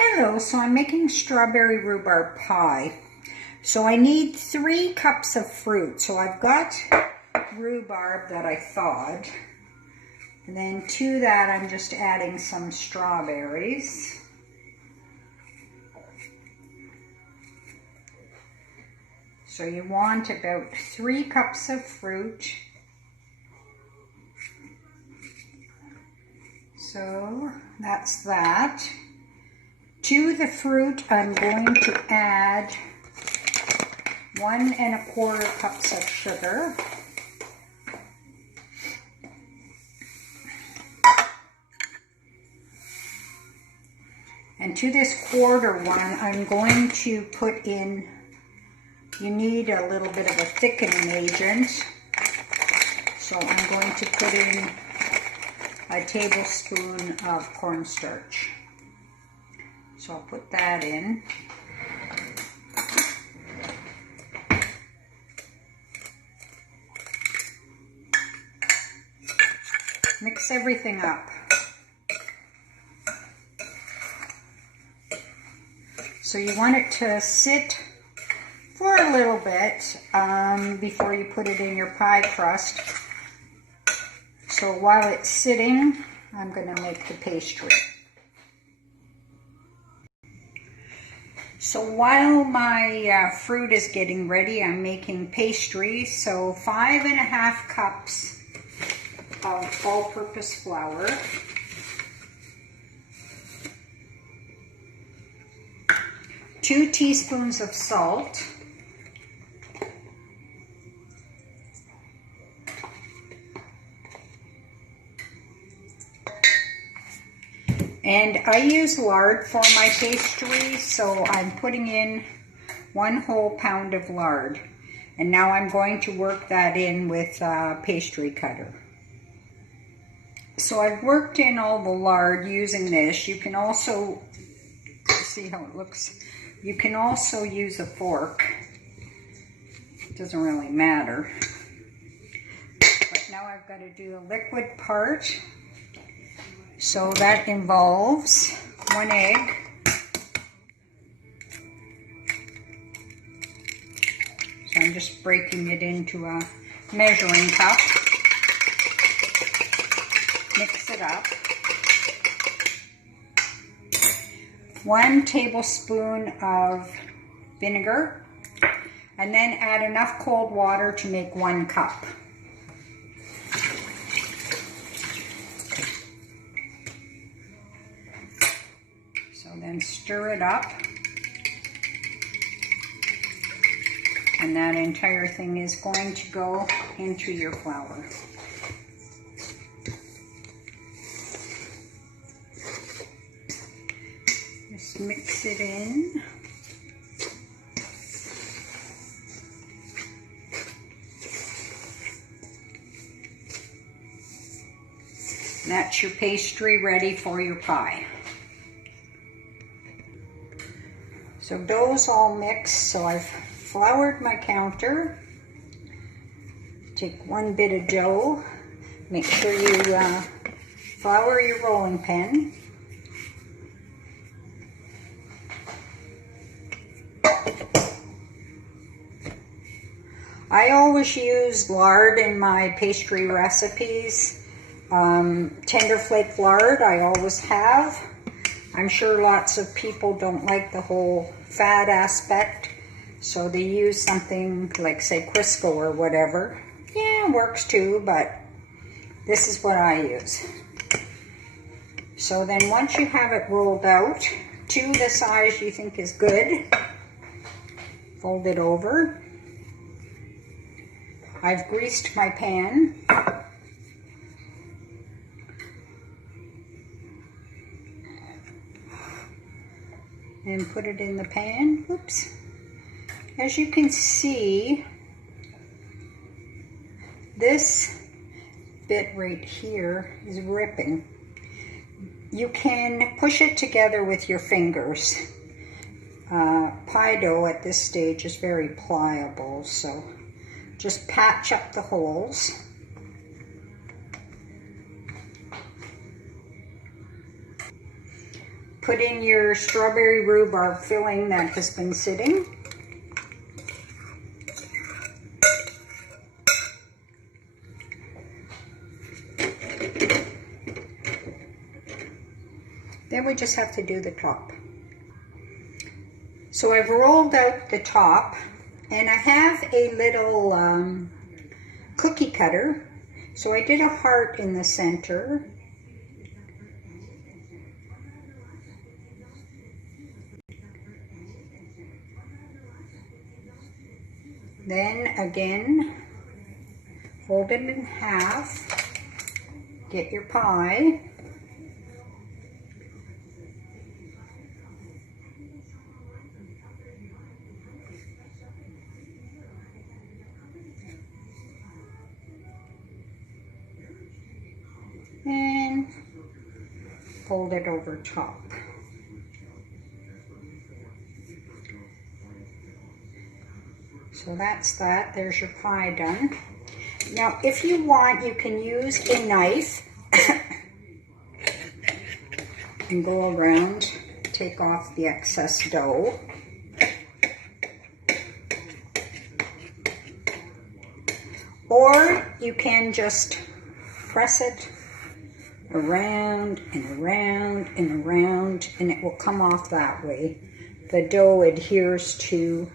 Hello, so I'm making strawberry rhubarb pie. So I need 3 cups of fruit. So I've got rhubarb that I thawed. And then to that I'm just adding some strawberries. So you want about 3 cups of fruit. So that's that. To the fruit, I'm going to add 1 1/4 cups of sugar. And to this quarter one, I'm going to put in, you need a little bit of a thickening agent. So I'm going to put in a tablespoon of cornstarch. So I'll put that in. Mix everything up. So you want it to sit for a little bit before you put it in your pie crust. So while it's sitting, I'm going to make the pastry. So while my fruit is getting ready, I'm making pastry. So 5 1/2 cups of all-purpose flour. 2 teaspoons of salt. And I use lard for my pastry, so I'm putting in 1 whole pound of lard. And now I'm going to work that in with a pastry cutter. So I've worked in all the lard using this. You can also, see how it looks, you can also use a fork. It doesn't really matter. But now I've got to do the liquid part. So that involves 1 egg, so I'm just breaking it into a measuring cup. Mix it up. 1 tablespoon of vinegar, and then add enough cold water to make 1 cup. So then stir it up, and that entire thing is going to go into your flour. Just mix it in. That's your pastry ready for your pie. So dough's all mixed, so I've floured my counter. Take 1 bit of dough. Make sure you flour your rolling pin. I always use lard in my pastry recipes. Tender flake lard, I always have. I'm sure lots of people don't like the whole fat aspect, so they use something like, say, Crisco or whatever. Yeah, it works too, but this is what I use. So then once you have it rolled out to the size you think is good, fold it over. I've greased my pan. And put it in the pan. Oops. As you can see, this bit right here is ripping. You can push it together with your fingers. Pie dough at this stage is very pliable, so just patch up the holes. put in your strawberry rhubarb filling that has been sitting. Then we just have to do the top. So I've rolled out the top, and I have a little cookie cutter. So I did a heart in the center. Then again, fold it in half, get your pie. And fold it over top. So that's that. There's your pie done. Now, if you want, you can use a knife and go around, take off the excess dough. Or you can just press it around and around and around, and it will come off that way. The dough adheres to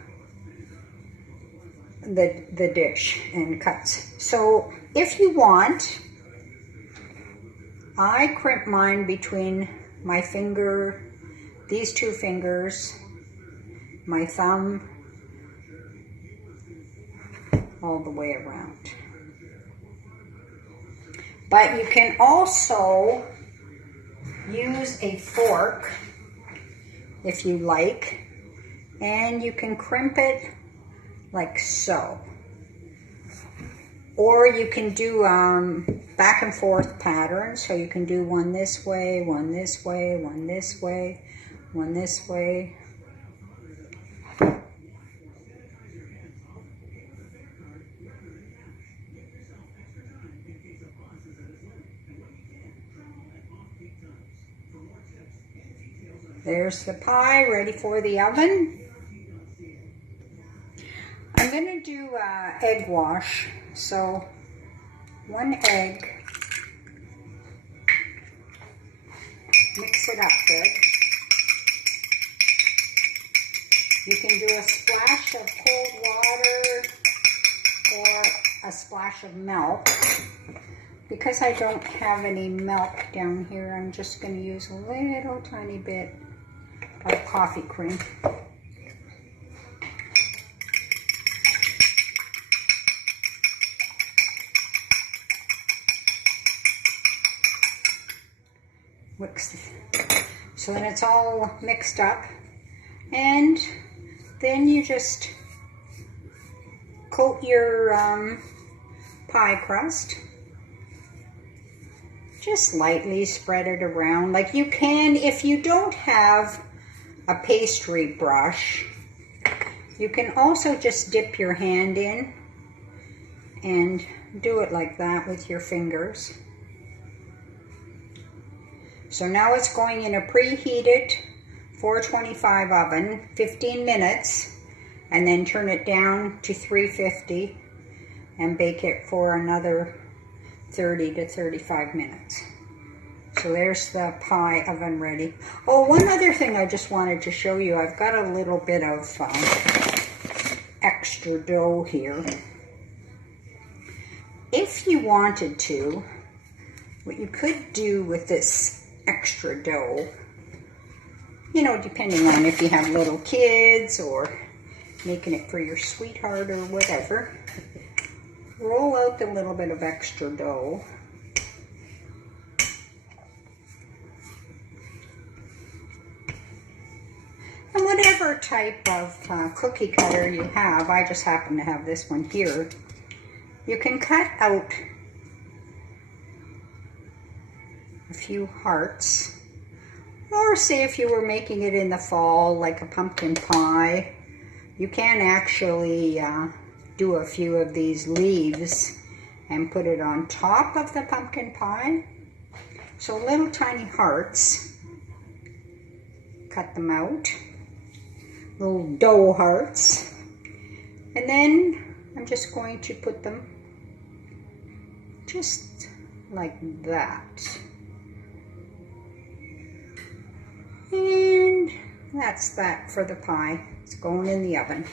the dish and cuts. So if you want, I crimp mine between my finger, these two fingers, my thumb, all the way around. But you can also use a fork if you like, and you can crimp it like so. Or you can do back and forth patterns, so you can do one this way, one this way, one this way, one this way. There's the pie ready for the oven. I'm going to do egg wash. So 1 egg, mix it up good. You can do a splash of cold water or a splash of milk. Because I don't have any milk down here, I'm just going to use a little tiny bit of coffee cream. So then it's all mixed up, and then you just coat your pie crust. Just lightly spread it around. Like you can, if you don't have a pastry brush, you can also just dip your hand in and do it like that with your fingers. So now it's going in a preheated 425 oven, 15 minutes, and then turn it down to 350 and bake it for another 30 to 35 minutes. So there's the pie oven ready. Oh, one other thing I just wanted to show you. I've got a little bit of extra dough here. If you wanted to, what you could do with this extra dough, you know, depending on if you have little kids or making it for your sweetheart or whatever, roll out the little bit of extra dough. And whatever type of cookie cutter you have, I just happen to have this one here, you can cut out a few hearts. Or say if you were making it in the fall, like a pumpkin pie, you can actually do a few of these leaves and put it on top of the pumpkin pie. So little tiny hearts. cut them out. Little dough hearts. And then I'm just going to put them just like that. And that's that for the pie. It's going in the oven.